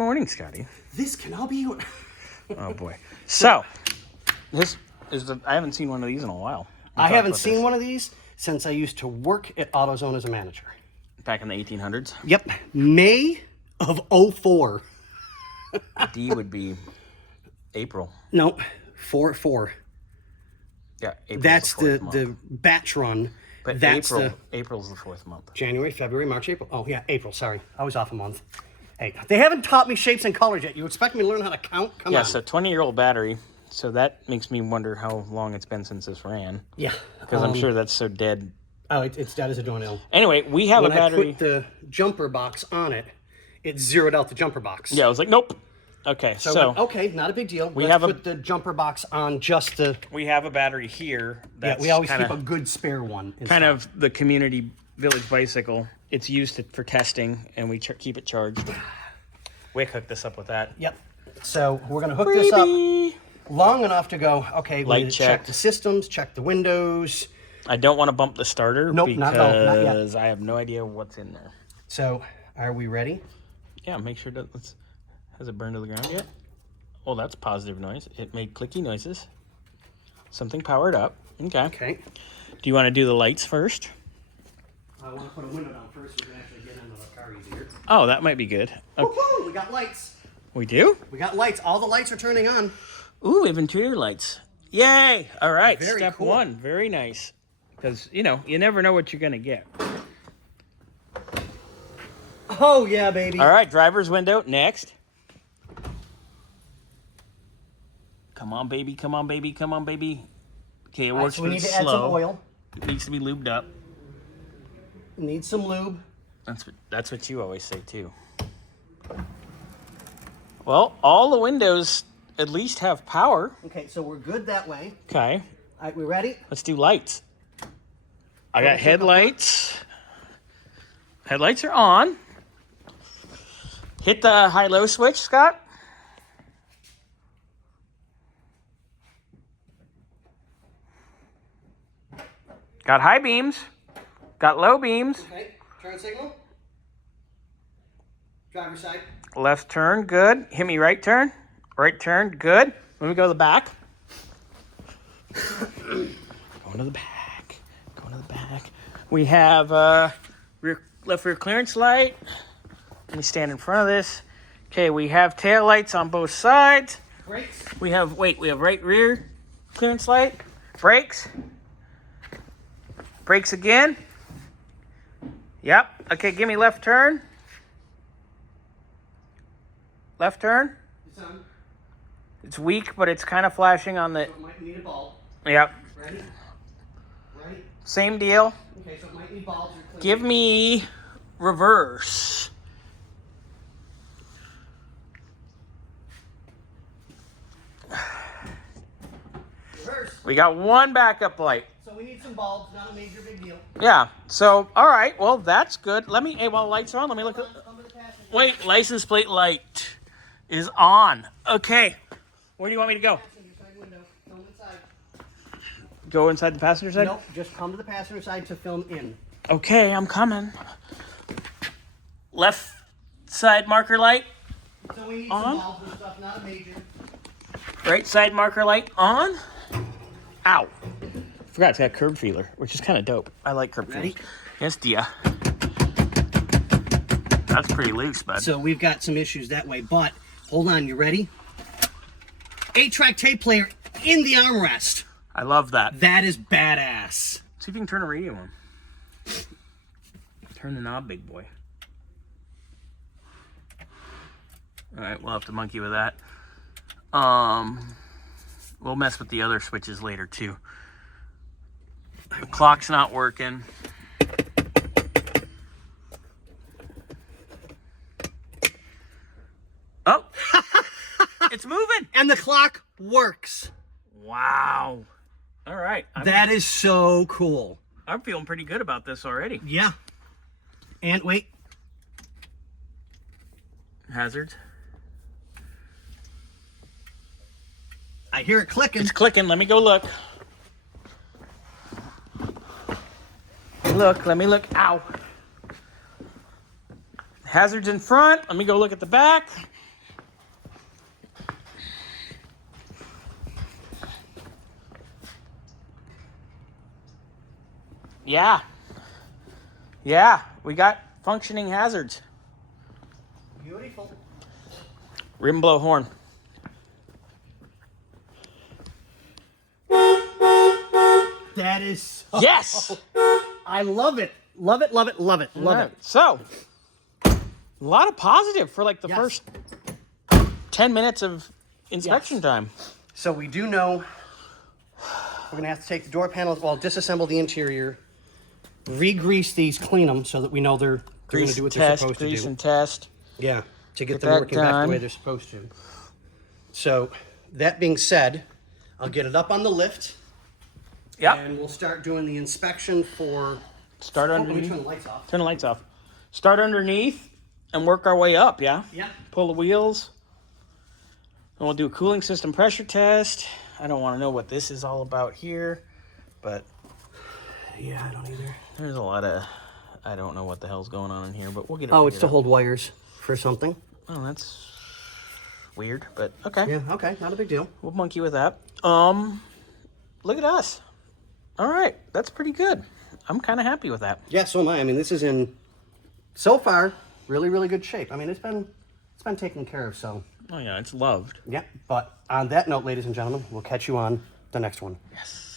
morning, Scotty. This can all be... Oh, boy. So, this is I haven't seen one of these in a while. I haven't seen one of these since I used to work at AutoZone as a manager. Back in the 1800s? Yep. May of 04. D would be April. No, 4. Yeah, April. That's the batch run. But that's April's the 4th month. January, February, March, April. Oh, yeah, April. Sorry. I was off a month. Hey, they haven't taught me shapes and colors yet. You expect me to learn how to count? Come on. Yes, a 20-year-old battery. So that makes me wonder how long it's been since this ran. Yeah. Because I'm sure that's so dead. Oh, it's dead as a doornail. Anyway, we have a battery. When I put the jumper box on it, it zeroed out the jumper box. Yeah, I was like, nope. Okay, so okay, not a big deal. Let's put the jumper box on just the... We have a battery here. That's we always keep a good spare one. Kind of the community village bicycle. It's used for testing, and we keep it charged. Wick hooked this up with that. Yep. So we're going to hook this up long enough to go, okay, we need to check the systems, check the windows. I don't want to bump the starter not because I have no idea what's in there. So, are we ready? Yeah, make sure that has it burned to the ground yet? Oh, that's positive noise. It made clicky noises. Something powered up. Okay. Okay. Do you want to do the lights first? I want to put a window down first so we can actually get into the car easier. Oh, that might be good. Okay. Woohoo! We got lights. We do? We got lights. All the lights are turning on. Ooh, we have interior lights. Yay! All right, Very step cool. 1. Very nice. Because, you never know what you're going to get. Oh, yeah, baby. All right, driver's window. Next. Come on, baby. Come on, baby. Come on, baby. Okay, it works, so we but need it's to add slow. some oil. It needs to be lubed up. Need some lube. That's what you always say, too. Well, all the windows at least have power. Okay, so we're good that way. Okay. All right, we ready? Let's do lights. I got headlights. Headlights are on. Hit the high-low switch, Scott. Got high beams. Got low beams. Okay, turn signal. Driver's side. Left turn, good. Hit me right turn. Right turn, good. Let me go to the back. Going to the back. Going to the back. We have left rear clearance light. Let me stand in front of this. Okay, we have tail lights on both sides. Brakes. We have right rear clearance light. Brakes. Brakes again. Yep. Okay, give me left turn. Left turn. It's on. It's weak, but it's kind of flashing on the... So it might need a bulb. Yep. Ready? Ready? Same deal. Okay, so it might need bulbs. Give me reverse. Reverse. We got one backup light. So we need some bulbs, not a major big deal. Yeah. So, all right. Well, that's good. Hey, while the lights are on, let me look at... Wait, license plate light is on. Okay. Where do you want me to go? Go inside the passenger side? Nope, just come to the passenger side to film in. Okay, I'm coming. Left side marker light So we need on. some bulbs and stuff, not a major. Right side marker light on. Ow. Forgot it's got a curb feeler, which is kind of dope. I like curb feelers. Yes, dear. That's pretty loose, bud. So we've got some issues that way, but hold on, you ready? 8-track tape player in the armrest. I love that. That is badass. See if you can turn a radio on. Turn the knob, big boy. All right, we'll have to monkey with that. We'll mess with the other switches later, too. The clock's not working. Oh! It's moving! And the clock works. Wow. All right. That is so cool. I'm feeling pretty good about this already. Yeah. And wait. Hazards. I hear it clicking. It's clicking. Let me go look. Let me look. Ow. Hazards in front. Let me go look at the back. Yeah. Yeah, we got functioning hazards. Beautiful. Rim blow horn. That is Yes! I love it. Love it, love it, love it, love it. So, a lot of positive for like the Yes. first 10 minutes of inspection Yes. time. So we do know we're gonna have to take the door panels, well, disassemble the interior, re-grease these, clean them so that we know they're gonna do what they're supposed to Grease do. and test. Yeah, to get Get them that working back the done. way they're supposed to. So that being said, I'll get it up on the lift. Yep. And we'll start doing the inspection for. Start Let me underneath. turn the lights off. Turn the lights off. Start underneath and work our way up, yeah? Yeah. Pull the wheels. And we'll do a cooling system pressure test. I don't want to know what this is all about here, but Yeah, I don't either. there's a lot of, I don't know what the hell's going on in here, but we'll get it. Oh, it's figured to out. hold wires for something. Oh, that's weird, but okay. Yeah, okay, not a big deal. We'll monkey with that. Look at us. All right, that's pretty good. I'm kind of happy with that. Yeah, so am I. I mean, this is in, so far, really, really good shape. I mean, it's been taken care of, so. Oh yeah, it's loved. Yeah, but on that note, ladies and gentlemen, we'll catch you on the next one. Yes.